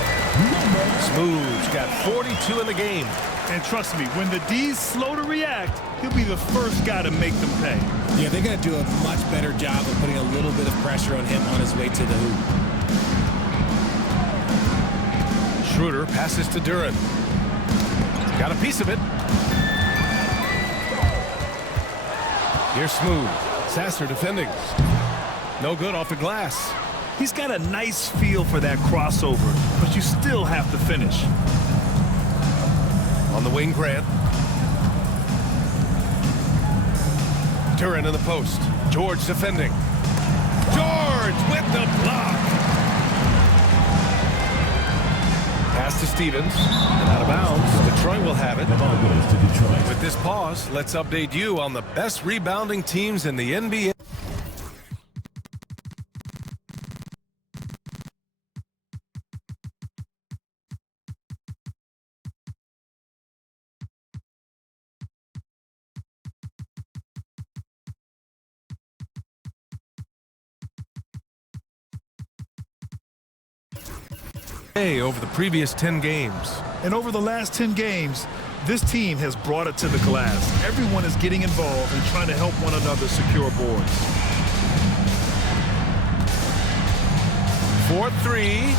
Smooth's got 42 in the game. And trust me, when the D's slow to react, he'll be the first guy to make them pay. Yeah, they're going to do a much better job of putting a little bit of pressure on him on his way to the hoop. Schroeder passes to Duran. Got a piece of it. Here's Smooth. Sasser defending. No good off the glass. He's got a nice feel for that crossover, but you still have to finish. On the wing, Grant. Duran in the post. George defending. George with the block. Pass to Stevens. And out of bounds. Detroit will have it. The ball goes to Detroit. With this pause, let's update you on the best rebounding teams in the NBA. Over the previous 10 games. And over the last 10 games, this team has brought it to the glass. Everyone is getting involved and trying to help one another secure boards. 4-3.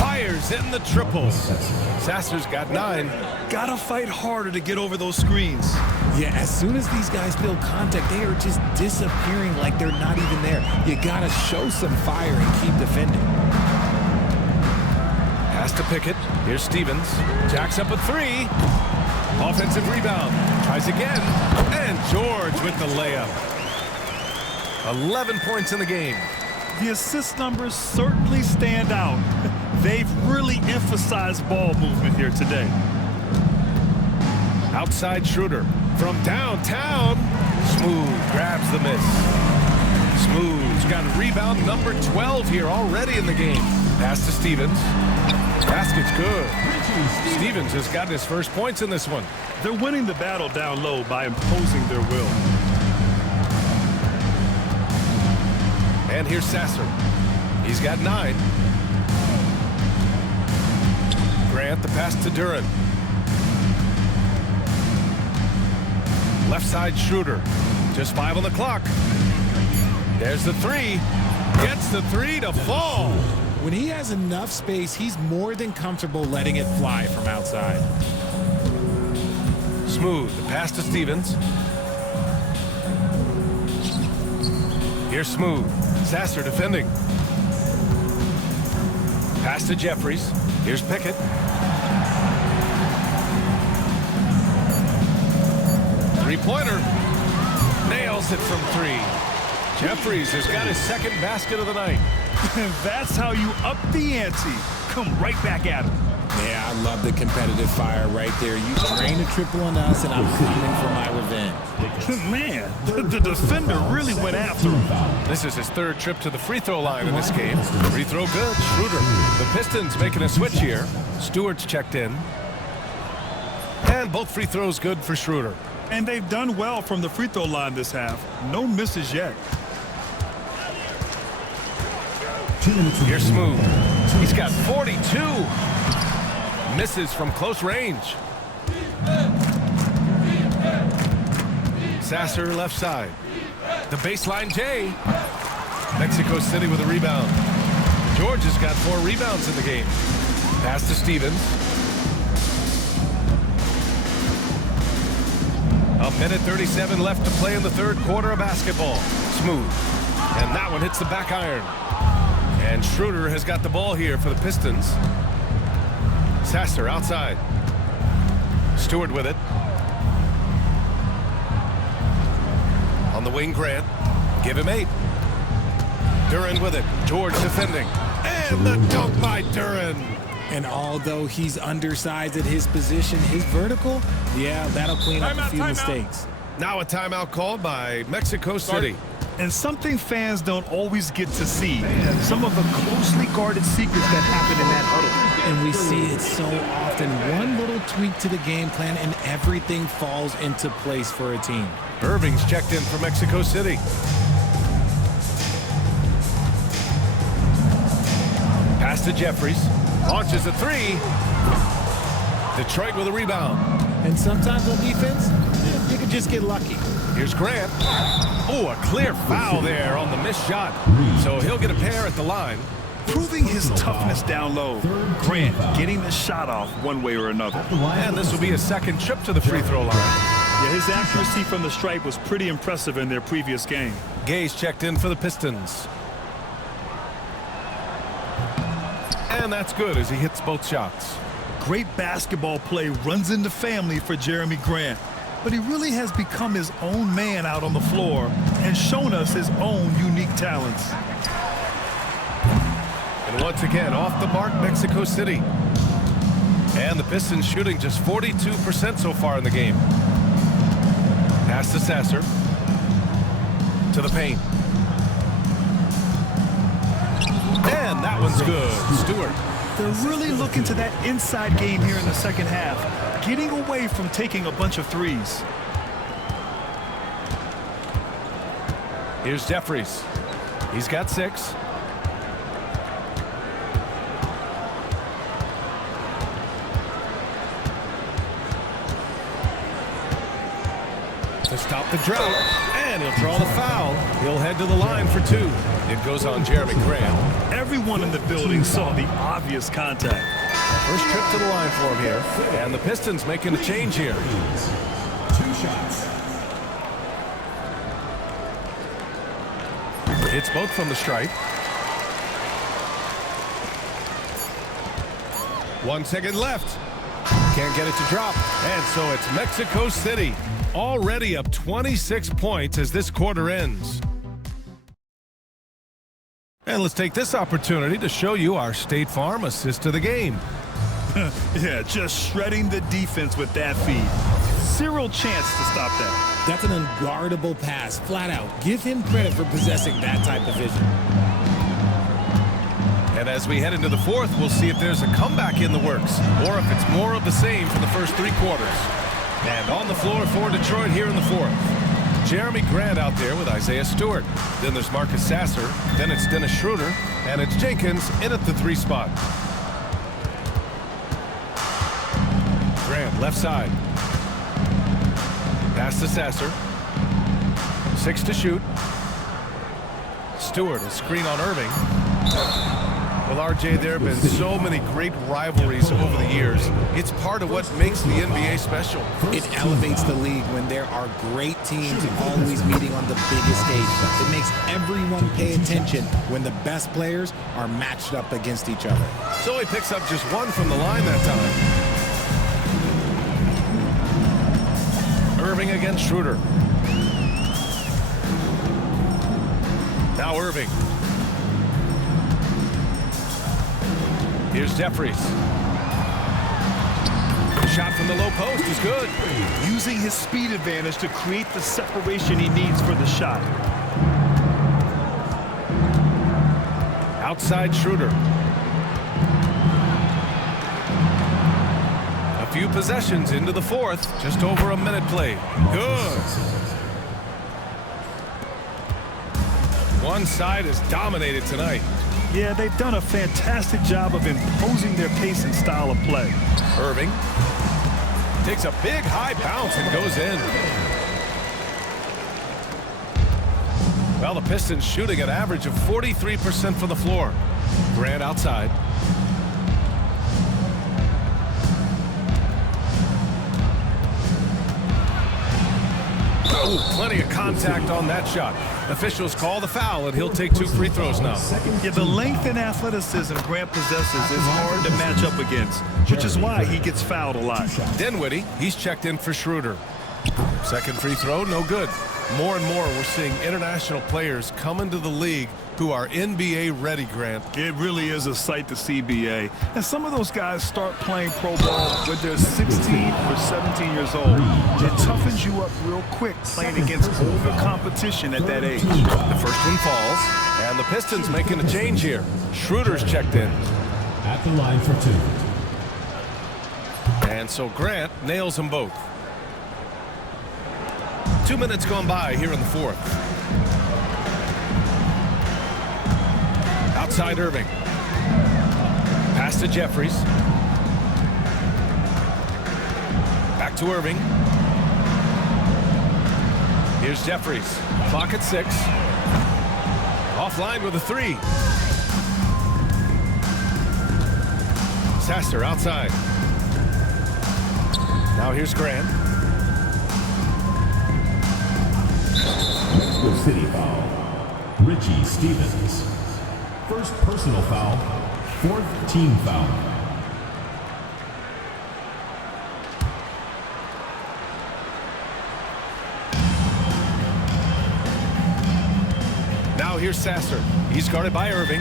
Fires in the triple. Sasser's got 9. Gotta fight harder to get over those screens. Yeah, as soon as these guys feel contact, they are just disappearing like they're not even there. You gotta show some fire and keep defending. Pass to Pickett. Here's Stevens. Jacks up a 3. Offensive rebound. Tries again. And George with the layup. 11 points in the game. The assist numbers certainly stand out. They've really emphasized ball movement here today. Outside Schroeder. From downtown. Smooth grabs the miss. Smooth's got rebound number 12 here already in the game. Pass to Stevens. Basket's good. Stevens has gotten his first points in this one. They're winning the battle down low by imposing their will. And here's Sasser. He's got 9. Grant the pass to Duran. Left side Schroeder. Just 5 on the clock. There's the 3. Gets the 3 to fall. When he has enough space, he's more than comfortable letting it fly from outside. Smooth, the pass to Stevens. Here's Smooth. Sasser defending. Pass to Jeffries. Here's Pickett. Three-pointer. Nails it from 3. Jeffries has got his second basket of the night. And that's how you up the ante. Come right back at him. Yeah, I love the competitive fire right there. You drain a triple on us, and I'm coming for my revenge. Man, the defender really went after him. This is his 3rd trip to the free throw line in this game. Free throw good. Schroeder. The Pistons making a switch here. Stewart's checked in. And both free throws good for Schroeder. And they've done well from the free throw line this half. No misses yet. Here's Smooth. He's got 42. Misses from close range. Sasser left side. The baseline J. Mexico City with a rebound. George has got 4 rebounds in the game. Pass to Stevens. A minute 37 left to play in the 3rd quarter of basketball. Smooth. And that one hits the back iron. And Schroeder has got the ball here for the Pistons. Sasser outside. Stewart with it. On the wing, Grant. Give him 8. Duran with it. George defending. And the dunk by Duran. And although he's undersized at his position, his vertical, yeah, that'll clean up a few mistakes. Now a timeout called by Mexico City. And something fans don't always get to see, some of the closely guarded secrets that happen in that huddle. And we see it so often. One little tweak to the game plan and everything falls into place for a team. Irving's checked in for Mexico City. Pass to Jeffries. Launches a three. Detroit with a rebound. And sometimes on defense, you can just get lucky. Here's Grant. Oh, a clear foul there on the missed shot. So he'll get a pair at the line. Proving his toughness down low. Grant getting the shot off one way or another. And this will be a second trip to the free throw line. Yeah, his accuracy from the stripe was pretty impressive in their previous game. Gay's checked in for the Pistons. And that's good as he hits both shots. Great basketball play runs into family for Jeremy Grant. But he really has become his own man out on the floor and shown us his own unique talents. And once again, off the mark, Mexico City. And the Pistons shooting just 42% so far in the game. Pass to Sasser. To the paint. And that one's good. Stewart. They're really looking to that inside game here in the second half, getting away from taking a bunch of threes. Here's Jeffries. He's got 6. To stop the drought, and he'll draw the foul. He'll head to the line for 2. It goes on Jeremy Grant. Everyone in the building saw the obvious contact. First trip to the line for him here, and the Pistons making a change here. 2 shots. It's both from the stripe. 1 second left. Can't get it to drop, and so it's Mexico City. Already up 26 points as this quarter ends. And let's take this opportunity to show you our State Farm assist to the game. Yeah, just shredding the defense with that feed. Zero chance to stop that. That's an unguardable pass, flat out. Give him credit for possessing that type of vision. And as we head into the fourth, we'll see if there's a comeback in the works or if it's more of the same for the first 3 quarters. And on the floor for Detroit here in the fourth. Jeremy Grant out there with Isaiah Stewart. Then there's Marcus Sasser. Then it's Dennis Schroeder. And it's Jenkins in at the 3 spot. Grant left side. Pass to Sasser. 6 to shoot. Stewart, a screen on Irving. Well, RJ, there have been so many great rivalries over the years. It's part of what makes the NBA special. It elevates the league when there are great teams always meeting on the biggest stage. It makes everyone pay attention when the best players are matched up against each other. So he picks up just 1 from the line that time. Irving against Schroeder. Now Irving. Here's Jeffries. The shot from the low post is good. Using his speed advantage to create the separation he needs for the shot. Outside Schroeder. A few possessions into the fourth. Just over a minute played. Good. One side is dominated tonight. Yeah, they've done a fantastic job of imposing their pace and style of play. Irving takes a big high bounce and goes in. Well, the Pistons shooting an average of 43% from the floor. Grant outside. Oh, plenty of contact on that shot. Officials call the foul, and he'll take 2 free throws now. Yeah, the length and athleticism Grant possesses is hard to match up against, which is why he gets fouled a lot. Dinwiddie, he's checked in for Schroeder. Second free throw, no good. More and more, we're seeing international players come into the league who are NBA ready, Grant. It really is a sight to see, BA. And some of those guys start playing pro ball when they're 16 or 17 years old. It toughens you up real quick playing against older competition at that age. The first one falls, and the Pistons making a change here. Schroeder's checked in. At the line for 2. And so Grant nails them both. 2 minutes gone by here in the fourth. Outside Irving. Pass to Jeffries. Back to Irving. Here's Jeffries. Clock at 6. Offline with a 3. Sasser outside. Now here's Grant. Mexico City foul. Richie Stevens. First personal foul. 4th team foul. Now here's Sasser. He's guarded by Irving.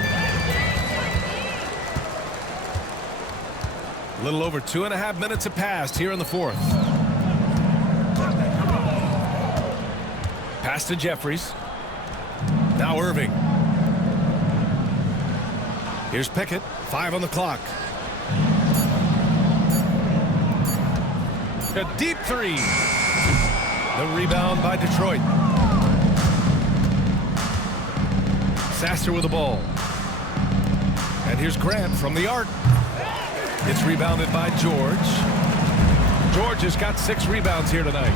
A little over 2.5 minutes have passed here in the fourth. Pass to Jeffries. Now Irving. Here's Pickett. 5 on the clock. A deep 3. The rebound by Detroit. Sasser with the ball. And here's Grant from the arc. It's rebounded by George. George has got 6 rebounds here tonight.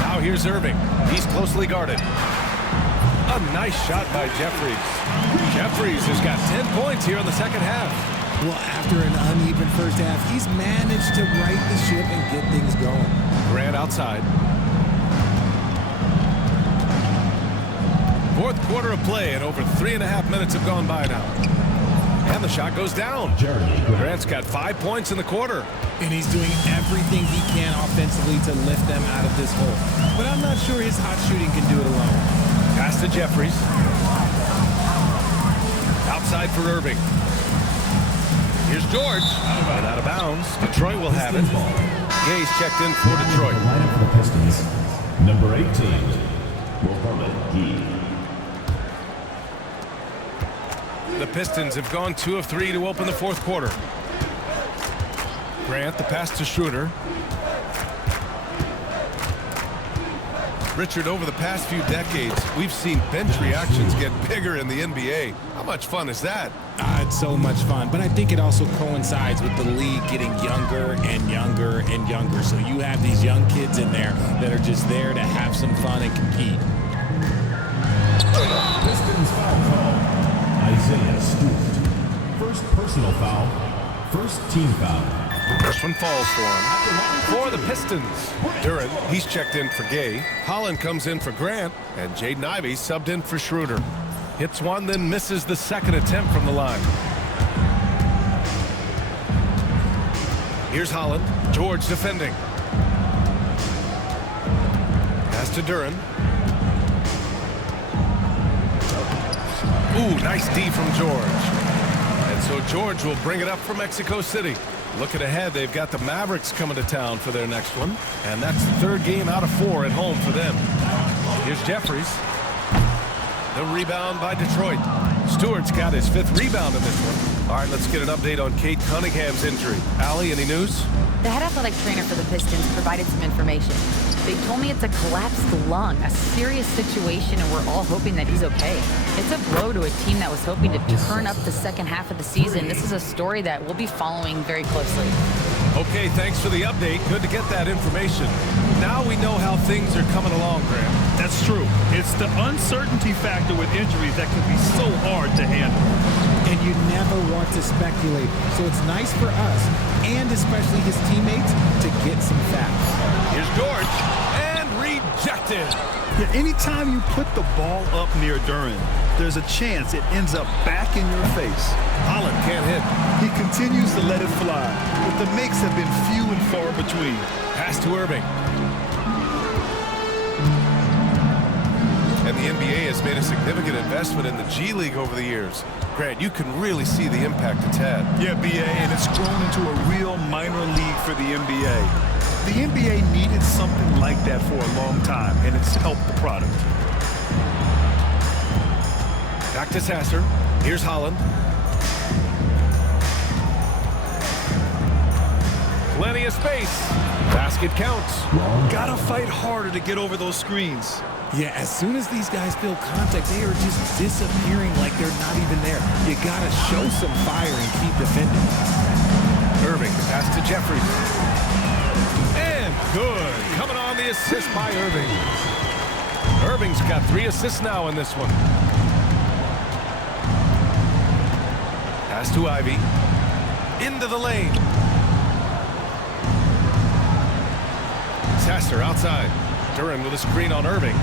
Now here's Irving. He's closely guarded. A nice shot by Jeffries. Jeffries has got 10 points here in the second half. Well, after an uneven first half, he's managed to right the ship and get things going. Grant outside. Fourth quarter of play, and over 3.5 minutes have gone by now. And the shot goes down. Grant's got 5 points in the quarter. And he's doing everything he can offensively to lift them out of this hole. But I'm not sure his hot shooting can do it alone. Pass to Jeffries. Outside for Irving. Here's George. And out of bounds. Detroit will have it. Gay's checked in for Detroit. The lineup for the Pistons. Number 18, Mohamed Gay. The Pistons have gone 2 of 3 to open the fourth quarter. Grant, the pass to Schroeder. Richard, over the past few decades, we've seen bench reactions get bigger in the NBA. How much fun is that? It's so much fun, but I think it also coincides with the league getting younger and younger and younger. So you have these young kids in there that are just there to have some fun and compete. Pistons foul call. Isaiah Stewart. First personal foul. First team foul. First one falls for him. For the Pistons, Duran, he's checked in for Gay. Holland comes in for Grant, and Jaden Ivey subbed in for Schroeder. Hits one, then misses the second attempt from the line. Here's Holland. George defending. Pass to Duran. Ooh, nice D from George. And so George will bring it up for Mexico City. Looking ahead, they've got the Mavericks coming to town for their next one. And that's the 3rd game out of 4 at home for them. Here's Jeffries. The rebound by Detroit. Stewart's got his 5th rebound in this one. All right, let's get an update on Cade Cunningham's injury. Allie, any news? The head athletic trainer for the Pistons provided some information. They told me it's a collapsed lung, a serious situation, and we're all hoping that he's okay. It's a blow to a team that was hoping to turn up the second half of the season. This is a story that we'll be following very closely. Okay, thanks for the update. Good to get that information. Now we know how things are coming along, Graham. That's true. It's the uncertainty factor with injuries that can be so hard to handle. And you never want to speculate. So it's nice for us, and especially his teammates, to get some facts. Here's George, and rejected. Yeah, anytime you put the ball up near Duran, there's a chance it ends up back in your face. Holland can't hit. He continues to let it fly, but the makes have been few and far between. Pass to Irving. And the NBA has made a significant investment in the G League over the years. Grant, you can really see the impact it's had. Yeah, BA, and it's grown into a real minor league for the NBA. The NBA needed something like that for a long time, and it's helped the product. Back to Sasser. Here's Holland. Plenty of space. Basket counts. Gotta fight harder to get over those screens. Yeah, as soon as these guys feel contact, they are just disappearing like they're not even there. You gotta show some fire and keep defending. Irving, pass to Jeffries. And good. Coming on the assist by Irving. Irving's got 3 assists now in this one. Pass to Ivy. Into the lane. Sasser outside. Duran with a screen on Irving.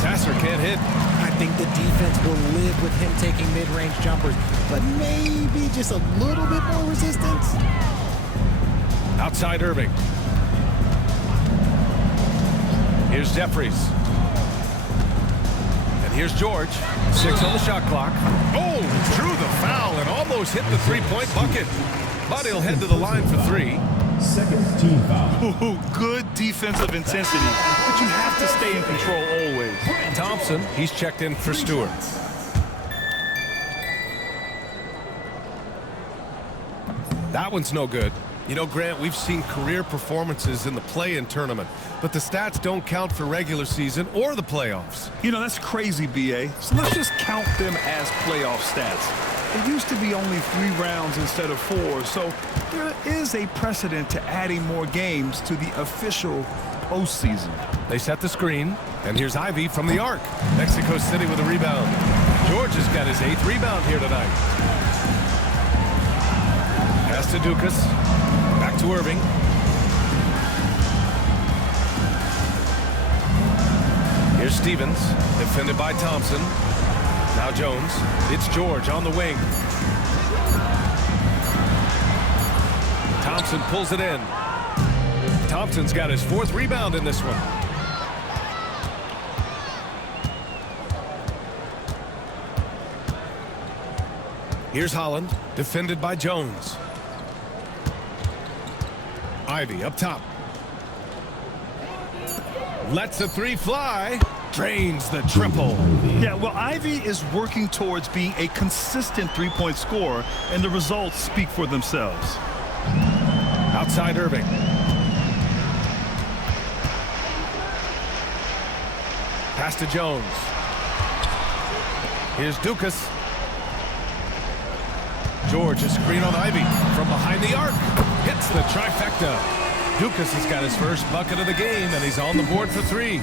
Sasser can't hit. I think the defense will live with him taking mid-range jumpers, but maybe just a little bit more resistance. Outside Irving. Here's Jeffries. And here's George. 6 on the shot clock. Oh, drew the foul and almost hit the three-point bucket. But he'll head to the line for 3. Second team foul. Ooh, good defensive intensity, but you have to stay in control always. Thompson, he's checked in for Stewart. That one's no good. You know, Grant, we've seen career performances in the play-in tournament, but the stats don't count for regular season or the playoffs. You know, that's crazy, BA. So let's just count them as playoff stats. It used to be only 3 rounds instead of 4, so there is a precedent to adding more games to the official postseason. They set the screen, and here's Ivy from the arc. Mexico City with a rebound. George has got his 8th rebound here tonight. Pass to Dukas. Back to Irving. Here's Stevens, defended by Thompson. Now Jones. It's George on the wing. Thompson pulls it in. Thompson's got his 4th rebound in this one. Here's Holland, defended by Jones. Ivy up top. Lets a 3 fly. Drains the triple. Yeah, well, Ivy is working towards being a consistent 3-point scorer, and the results speak for themselves. Outside Irving. Pass to Jones. Here's Dukas. George, a screen on Ivy from behind the arc. Hits the trifecta. Dukas has got his first bucket of the game, and he's on the board for 3.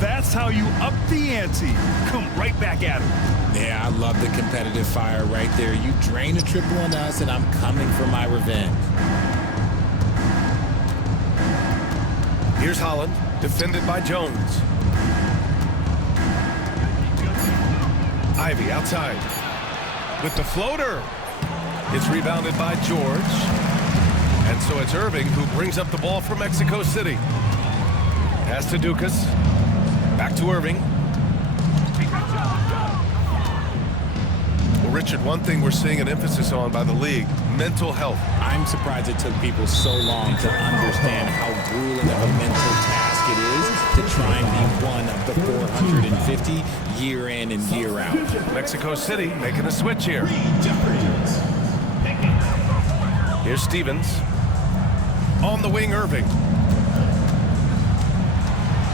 That's how you up the ante. Come right back at him. Yeah, I love the competitive fire right there. You drain a triple on us, and I'm coming for my revenge. Here's Holland, defended by Jones. Ivy outside. With the floater. It's rebounded by George. And so it's Irving who brings up the ball for Mexico City. Pass to Dukas. Back to Irving. Well, Richard, one thing we're seeing an emphasis on by the league, mental health. I'm surprised it took people so long to understand how grueling of a mental task it is to try and be one of the 450 year in and year out. Mexico City making a switch here. Here's Stevens. On the wing, Irving.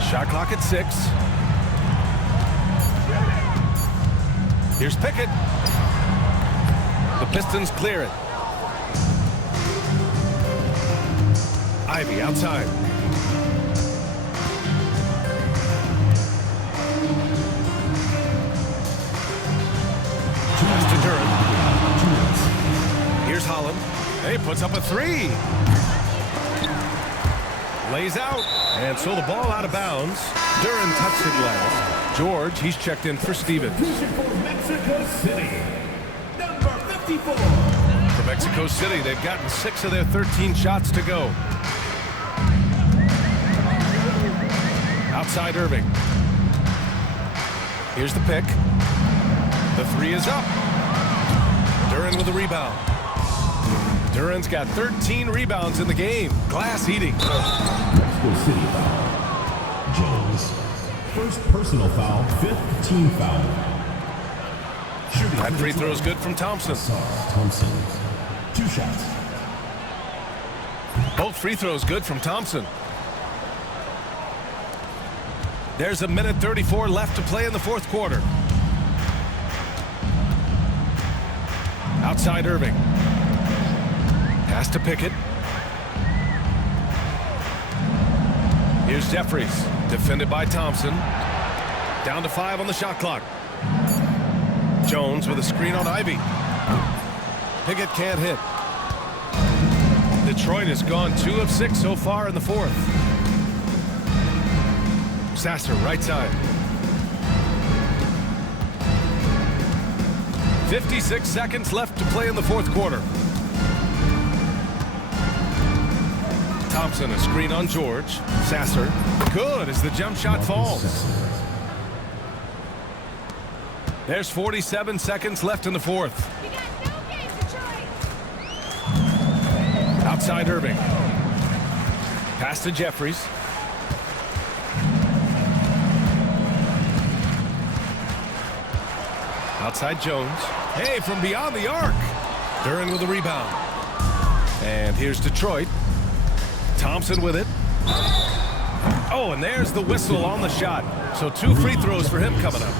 Shot clock at 6. Here's Pickett. The Pistons clear it. Ivy outside. Pass to Duran. Here's Holland. He puts up a 3. Lays out, And so the ball out of bounds. Duran touched it last. George, he's checked in for Stevens. For Mexico City, number 54. For Mexico City, they've gotten 6 of their 13 shots to go. Outside Irving. Here's the pick. The 3 is up. Duran with a rebound. Duran's got 13 rebounds in the game. Glass eating. Mexico City foul. Jones. First personal foul, 5th team foul. That free throw is good from Thompson. Thompson. 2 shots. Both free throws good from Thompson. There's a minute 34 left to play in the fourth quarter. Outside Irving. Pass to Pickett. Here's Jeffries, defended by Thompson. Down to 5 on the shot clock. Jones with a screen on Ivy. Pickett can't hit. Detroit has gone 2 of 6 so far in the fourth. Sasser, right side. 56 seconds left to play in the fourth quarter. Thompson, a screen on George. Sasser, good as the jump shot falls. There's 47 seconds left in the fourth. Outside Irving. Pass to Jeffries. Outside Jones. Hey, from beyond the arc. Duran with a rebound. And here's Detroit. Thompson with it. Oh, and there's the whistle on the shot. So 2 free throws for him coming up.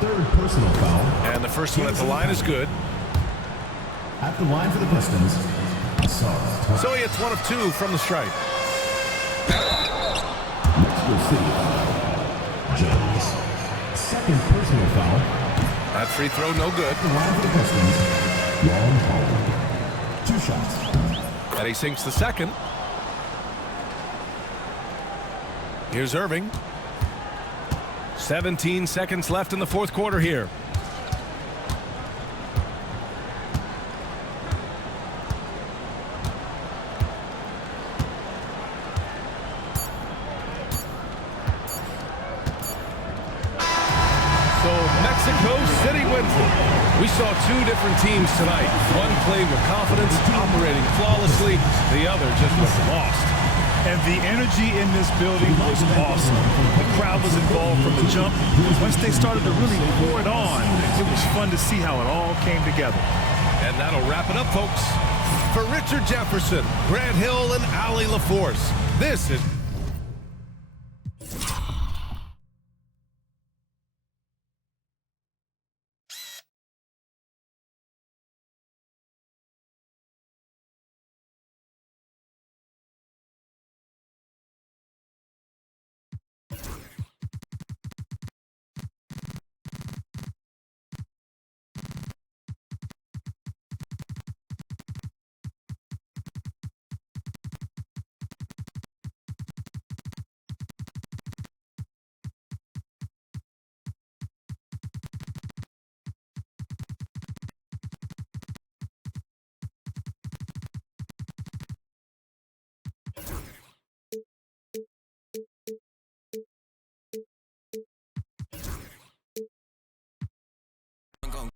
3rd personal foul. And the first one at the line is good. At the line for the Pistons. So he hits 1 of 2 from the stripe. Mexico City foul. Jones. 2nd personal foul. That free throw no good. At the line for the Pistons. Long Holland. 2 shots. And he sinks the second. Here's Irving. 17 seconds left in the fourth quarter here. So Mexico City wins it. We saw 2 different teams tonight. One played with confidence, operating flawlessly. The other just was lost. And the energy in this building was awesome. The crowd was involved from the jump. Once they started to really pour it on, it was fun to see how it all came together. And that'll wrap it up, folks. For Richard Jefferson, Grant Hill, and Allie LaForce, this is